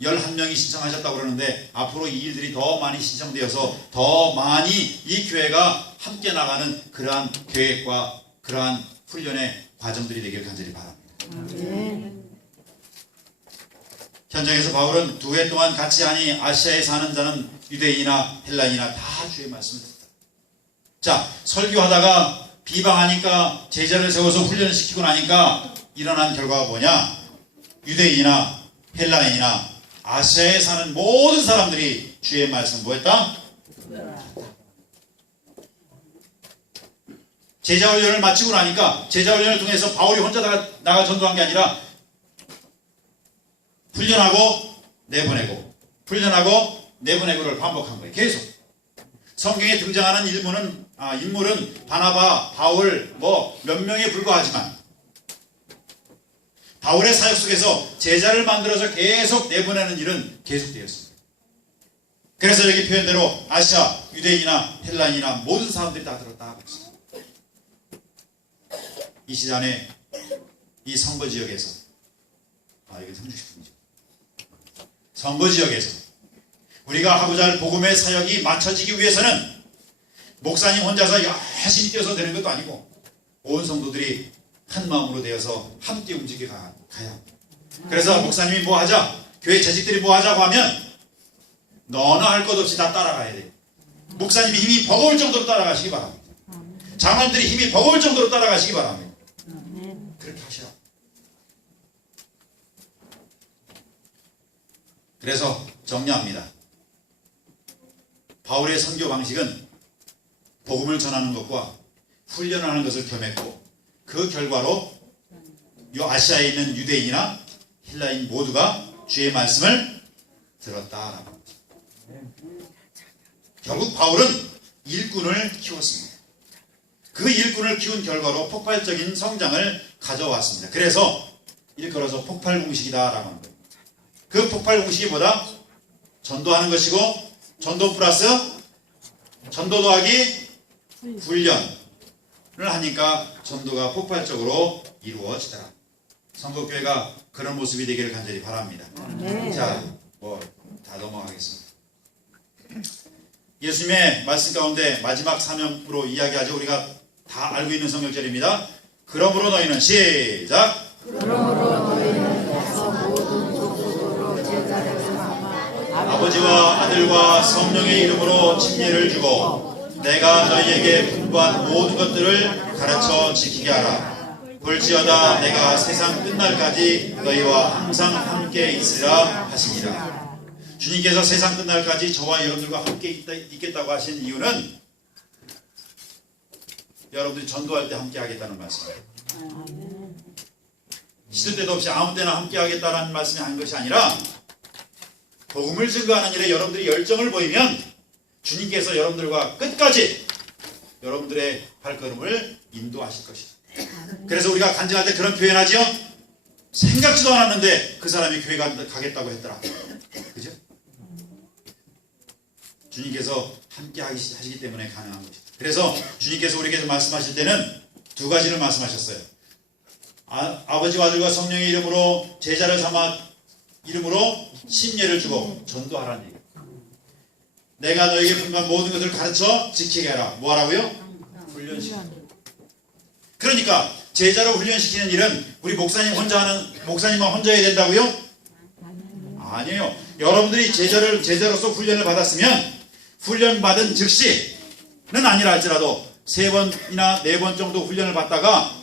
11명이 신청하셨다고 그러는데 앞으로 이 일들이 더 많이 신청되어서 더 많이 이 교회가 함께 나가는 그러한 계획과 그러한 훈련의 과정들이 되길 간절히 바랍니다. 현장에서 바울은 2해 동안 같이 하니 아시아에 사는 자는 유대인이나 헬라인이나 다 주의 말씀을 듣다. 자, 설교하다가 비방하니까 제자를 세워서 훈련을 시키고 나니까 일어난 결과가 뭐냐? 유대인이나 헬라인이나 아시아에 사는 모든 사람들이 주의 말씀 뭐했다? 제자훈련을 마치고 나니까 제자훈련을 통해서 바울이 혼자 나가 전도한 게 아니라 훈련하고 내보내고 훈련하고 내보내고를 반복한 거예요. 계속. 성경에 등장하는 인물은 바나바, 바울 몇 명에 불과하지만 바울의 사역 속에서 제자를 만들어서 계속 내보내는 일은 계속되었습니다. 그래서 여기 표현대로 아시아, 유대인이나 헬라인이나 모든 사람들이 다 들었다 하고 있습니다. 이 시간에 이 선거 지역에서 이게 30분이죠. 선거 지역에서 우리가 하고자 할 복음의 사역이 맞춰지기 위해서는 목사님 혼자서 열심히 뛰어서 되는 것도 아니고 온 성도들이 한 마음으로 되어서 함께 움직여 가야 합니다. 그래서 목사님이 뭐 하자, 교회 재직들이 뭐 하자고 하면 너나 할 것 없이 다 따라가야 돼요. 목사님이 힘이 버거울 정도로 따라가시기 바랍니다. 장로님들이 힘이 버거울 정도로 따라가시기 바랍니다. 그렇게 하시라. 그래서 정리합니다. 바울의 선교 방식은 복음을 전하는 것과 훈련하는 것을 겸했고 그 결과로 이 아시아에 있는 유대인이나 헬라인 모두가 주의 말씀을 들었다라고 합니다. 결국 바울은 일꾼을 키웠습니다. 그 일꾼을 키운 결과로 폭발적인 성장을 가져왔습니다. 그래서 일컬어서 폭발 공식이다라고 합니다. 그 폭발 공식이 뭐다? 전도하는 것이고 전도 플러스 전도 더하기 훈련을 하니까 전도가 폭발적으로 이루어지더라. 선거교회가 그런 모습이 되기를 간절히 바랍니다. 자, 다 넘어가겠습니다. 예수님의 말씀 가운데 마지막 사명으로 이야기하죠. 우리가 다 알고 있는 성경절입니다. 그러므로 너희는 시작. 그러므로 너희는 가서 모든 족속으로 제자를 삼아 아버지와 아들과 성령의 이름으로 침례를 주고 내가 너희에게 분부한 모든 것들을 가르쳐 지키게 하라. 볼지어다 내가 세상 끝날까지 너희와 항상 함께 있으리라 하시니라. 주님께서 세상 끝날까지 저와 여러분들과 함께 있겠다고 하신 이유는 여러분들이 전도할 때 함께 하겠다는 말씀이에요. 시도 때도 없이 아무 때나 함께 하겠다는 말씀이 한 것이 아니라 복음을 증거하는 일에 여러분들이 열정을 보이면 주님께서 여러분들과 끝까지 여러분들의 발걸음을 인도하실 것이다. 그래서 우리가 간증할 때 그런 표현하지요. 생각지도 않았는데 그 사람이 교회 가겠다고 했더라. 그죠? 주님께서 함께 하시기 때문에 가능한 것이다. 그래서 주님께서 우리에게 말씀하실 때는 두 가지를 말씀하셨어요. 아버지와 아들과 성령의 이름으로 제자를 삼아 이름으로 심례를 주고 전도하라는 얘기예요. 내가 너에게 분부한 모든 것을 가르쳐 지키게 하라. 뭐 하라고요? 훈련시키라. 그러니까 제자로 훈련시키는 일은 우리 목사님만 혼자 해야 된다고요? 아니에요. 여러분들이 제자로서 훈련을 받았으면 훈련받은 즉시는 아니라 할지라도 3번이나 4번 정도 훈련을 받다가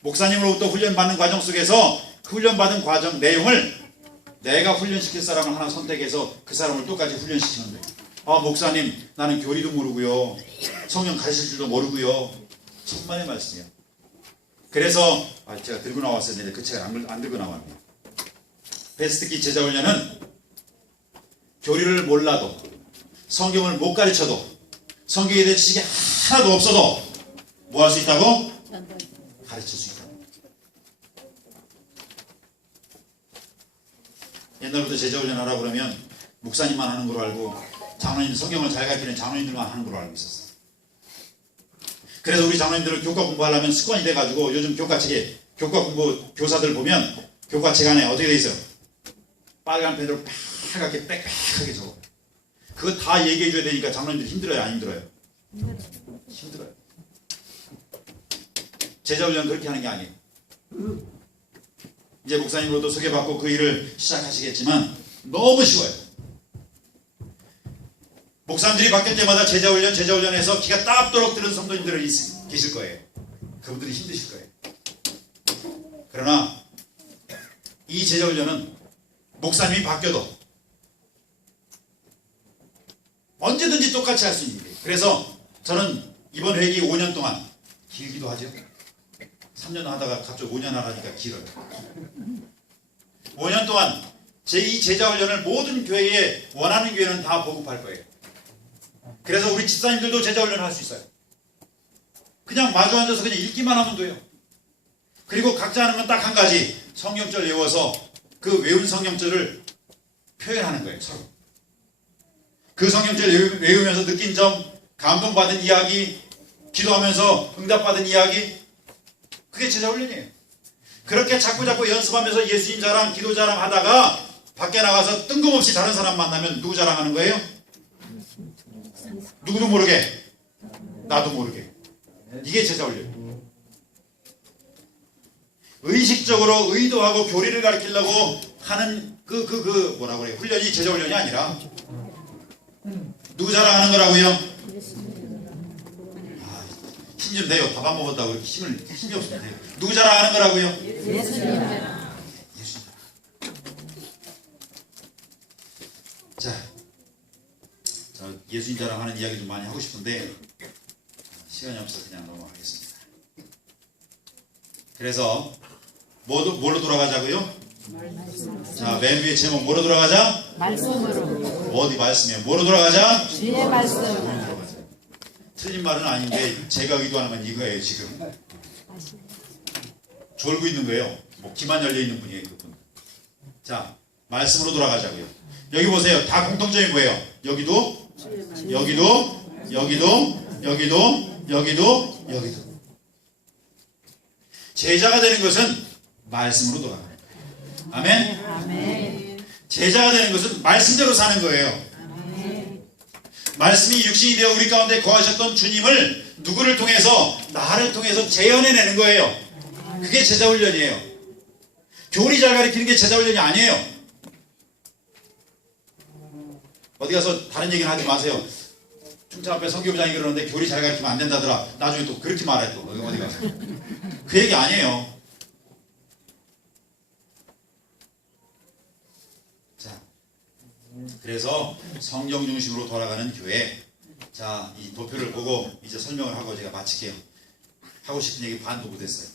목사님으로부터 훈련받는 과정 속에서 그 훈련받은 과정 내용을 내가 훈련시킬 사람을 하나 선택해서 그 사람을 똑같이 훈련시키는 거예요. 목사님 나는 교리도 모르고요. 성경 가르칠 줄도 모르고요. 천만의 말씀이에요. 그래서 제가 들고 나왔어야 되는데 그 책을 안 들고 나왔네요. 베스트키 제자훈련은 교리를 몰라도 성경을 못 가르쳐도 성경에 대해 지식이 하나도 없어도 뭐 할 수 있다고? 가르칠 수 있다. 옛날부터 제자훈련 하라고 그러면 목사님만 하는 걸로 알고 장로님 성경을 잘 가르치는 장로님들만 하는 걸로 알고 있었어요. 그래서 우리 장로님들은 교과 공부하려면 습관이 돼가지고 요즘 교과책에 교과 공부 교사들 보면 교과책 안에 어떻게 돼 있어요? 빨간 펜으로 빨갛게 빽빽하게 적어. 그거 다 얘기해 줘야 되니까 장로님들 힘들어요, 안 힘들어요? 힘들어요. 제자훈련 그렇게 하는 게 아니에요. 이제 목사님으로도 소개받고 그 일을 시작하시겠지만 너무 쉬워요. 목사님들이 바뀔 때마다 제자훈련에서 기가 따갑도록 들은 성도님들이 계실 거예요. 그분들이 힘드실 거예요. 그러나 이 제자훈련은 목사님이 바뀌어도 언제든지 똑같이 할 수 있는 거예요. 그래서 저는 이번 회기 5년 동안, 길기도 하죠. 3년 하다가 갑자기 5년 하라니까 길어요. 5년 동안 제2 제자훈련을 모든 교회에, 원하는 교회는 다 보급할 거예요. 그래서 우리 집사님들도 제자훈련을 할 수 있어요. 그냥 마주 앉아서 그냥 읽기만 하면 돼요. 그리고 각자 하는 건 딱 한 가지, 성경절 외워서 그 외운 성경절을 표현하는 거예요. 서로 그 성경절 외우면서 느낀 점, 감동받은 이야기, 기도하면서 응답받은 이야기, 그게 제자훈련이에요. 그렇게 자꾸 연습하면서 예수님 자랑, 기도 자랑 하다가 밖에 나가서 뜬금없이 다른 사람 만나면 누구 자랑하는 거예요? 누구도 모르게, 나도 모르게. 이게 제자훈련. 의식적으로 의도하고 교리를 가르치려고 하는 뭐라고 그래요? 훈련이 제자훈련이 아니라 누구 자랑하는 거라고요? 힘 좀 내요. 밥 안 먹었다고 그렇게 힘이 없으면 돼요. 누구 자랑하는 거라고요? 예수님. 자, 저 예수님 자랑하는 이야기 좀 많이 하고 싶은데 시간이 없어서 그냥 넘어가겠습니다. 그래서 뭘로 돌아가자고요? 자, 맨 위에 제목 뭐로 돌아가자? 말씀으로. 어디 말씀이에요? 뭐로 돌아가자? 주의 말씀. 틀린 말은 아닌데 제가 의도하는 건 이거예요. 지금 졸고 있는 거예요. 뭐 귀만 열려 있는 분이에요. 그분. 자, 말씀으로 돌아가자고요. 여기 보세요. 다 공통점이 뭐예요? 여기도, 여기도, 여기도, 여기도, 여기도, 여기도. 제자가 되는 것은 말씀으로 돌아가는 거예요. 아멘? 아멘. 제자가 되는 것은 말씀대로 사는 거예요. 말씀이 육신이 되어 우리 가운데 거하셨던 주님을 누구를 통해서? 나를 통해서 재현해내는 거예요. 그게 제자훈련이에요. 교리 잘 가르치는 게 제자훈련이 아니에요. 어디 가서 다른 얘기는 하지 마세요. 충청 앞에 선교부장이 그러는데 교리 잘 가르치면 안 된다더라. 나중에 또 그렇게 말해. 또 어디 가서. 그 얘기 아니에요. 자, 그래서 성경 중심으로 돌아가는 교회. 자, 이 도표를 보고 이제 설명을 하고 제가 마칠게요. 하고 싶은 얘기 반도 못했어요.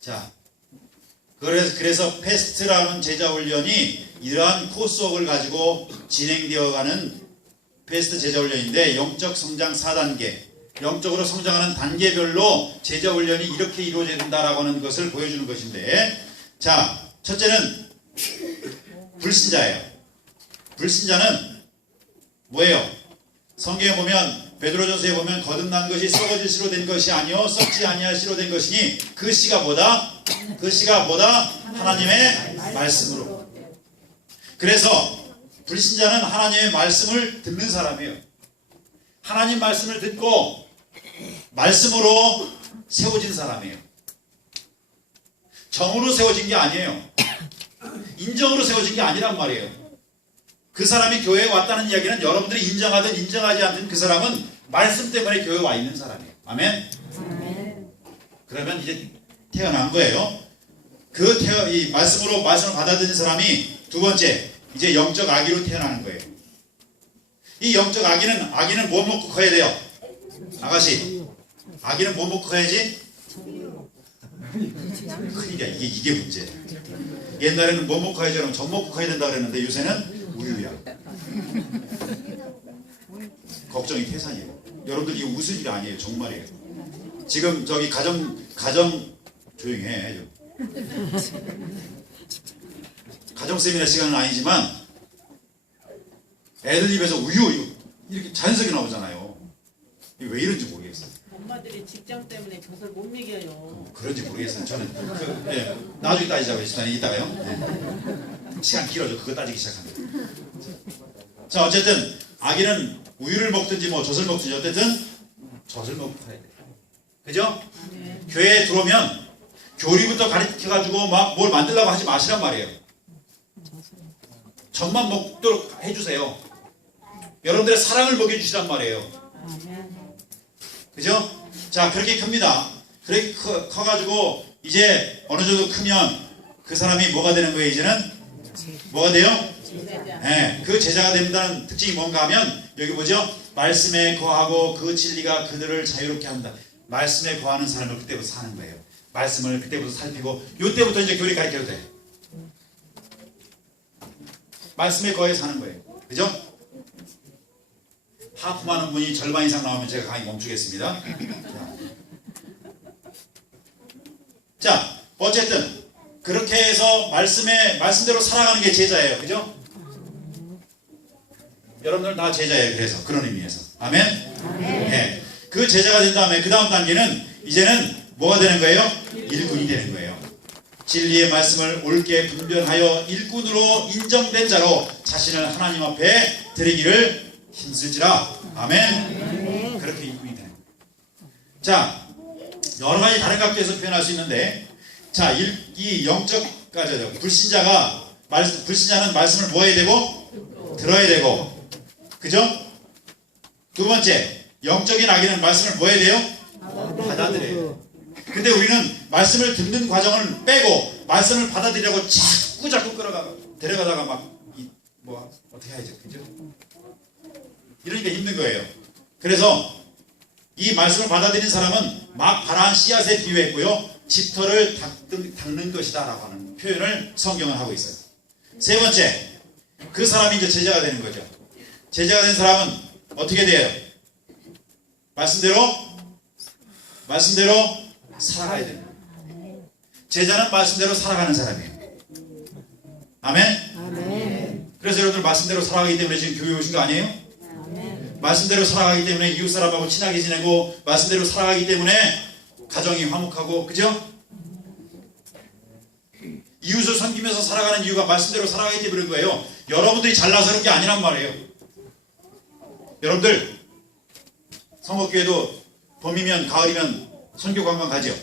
자, 그래서 패스트라는 제자훈련이 이러한 코스웍을 가지고 진행되어가는 패스트 제자훈련인데, 영적 성장 4단계, 영적으로 성장하는 단계별로 제자훈련이 이렇게 이루어져야 된다라고 하는 것을 보여주는 것인데, 자, 첫째는 불신자예요. 불신자는 뭐예요? 성경에 보면, 베드로전서에 보면 거듭난 것이 썩어질 씨로 된 것이 아니요 썩지 아니할 씨로 된 것이니 그 씨가 뭐다? 그 씨가 뭐다? 하나님의 말씀으로. 그래서 불신자는 하나님의 말씀을 듣는 사람이에요. 하나님 말씀을 듣고 말씀으로 세워진 사람이에요. 정으로 세워진 게 아니에요. 인정으로 세워진 게 아니란 말이에요. 그 사람이 교회에 왔다는 이야기는 여러분들이 인정하든 인정하지 않든 그 사람은 말씀 때문에 교회에 와 있는 사람이에요. 아멘? 그러면 이제 태어난 거예요. 이 말씀을 받아들인 사람이 두 번째, 이제 영적 아기로 태어나는 거예요. 이 영적 아기는 뭐 먹고 커야 돼요? 아가씨, 아기는 뭐 먹고 커야지? 그러니까 이게 문제예요. 옛날에는 뭐 먹고 커야지 그러면 젖 먹고 커야 된다 그랬는데 요새는 우유야. 걱정이 태산이에요. 여러분들 이거 웃을 일이 아니에요. 정말이에요. 지금 저기 가정 조용히 해. 가정 세미나 시간은 아니지만 애들 입에서 우유 이렇게 자연스럽게 나오잖아요. 이게 왜 이런지 모르겠어요. 엄마들이 직장 때문에 젖을 못 먹여요. 그런지 모르겠어요. 저는 나중에 따지자고요. 시간이 이따가요. 네. 시간 길어져. 그거 따지기 시작합니다. 자, 어쨌든 아기는 우유를 먹든지 뭐 젖을 먹든지 어쨌든 젖을 먹고 가야 돼요. 그죠? 네. 교회에 들어오면 교리부터 가르쳐가지고 막 뭘 만들려고 하지 마시란 말이에요. 젖만 먹도록 해주세요. 여러분들의 사랑을 먹여주시란 말이에요. 그죠? 자, 그렇게 큽니다. 그렇게 커가지고 이제 어느 정도 크면 그 사람이 뭐가 되는 거예요? 이제는 뭐가 돼요? 네, 그 제자가 된다는 특징이 뭔가 하면 여기 뭐죠? 말씀에 거하고 그 진리가 그들을 자유롭게 한다. 말씀에 거하는 사람을 그때부터 사는 거예요. 말씀을 그때부터 살피고 요때부터 이제 교리 가르쳐도 돼. 말씀에 거해 사는 거예요. 그죠? 하품하는 분이 절반 이상 나오면 제가 강의 멈추겠습니다. 자, 어쨌든 그렇게 해서 말씀대로 살아가는 게 제자예요. 그죠? 여러분들 다 제자예요. 그래서 그런 의미에서 아멘. 네. 그 제자가 된 다음에 그 다음 단계는 이제는 뭐가 되는 거예요? 일꾼이 되는 거예요. 진리의 말씀을 옳게 분별하여 일꾼으로 인정된 자로 자신을 하나님 앞에 드리기를 힘쓸지라. 아멘. 그렇게 일꾼이 되는 거예요. 자, 여러 가지 다른 각도에서 표현할 수 있는데, 자, 이 영적 가자죠. 불신자는 말씀을 뭐 해야 되고? 들어야 되고. 그죠? 두 번째, 영적인 아기는 말씀을 뭐 해야 돼요? 받아들여요. 근데 우리는 말씀을 듣는 과정을 빼고 말씀을 받아들이려고 자꾸 데려가다가 뭐 어떻게 해야죠? 그죠? 이러니까 힘든 거예요. 그래서 이 말씀을 받아들인 사람은 막 발한 씨앗에 비유했고요. 짙어를 닦는 것이다 라고 하는 표현을 성경은 하고 있어요. 세 번째, 그 사람이 이제 제자가 되는 거죠. 제자가 된 사람은 어떻게 돼요? 말씀대로 살아가야 돼요. 제자는 말씀대로 살아가는 사람이에요. 아멘? 그래서 여러분들 말씀대로 살아가기 때문에 지금 교회 오신 거 아니에요? 말씀대로 살아가기 때문에 이웃 사람하고 친하게 지내고, 말씀대로 살아가기 때문에 가정이 화목하고, 그죠? 이웃을 섬기면서 살아가는 이유가 말씀대로 살아가기 때문인 거예요. 여러분들이 잘나서 그런 게 아니란 말이에요. 여러분들 성목교회도 봄이면 가을이면 선교 관광 가죠.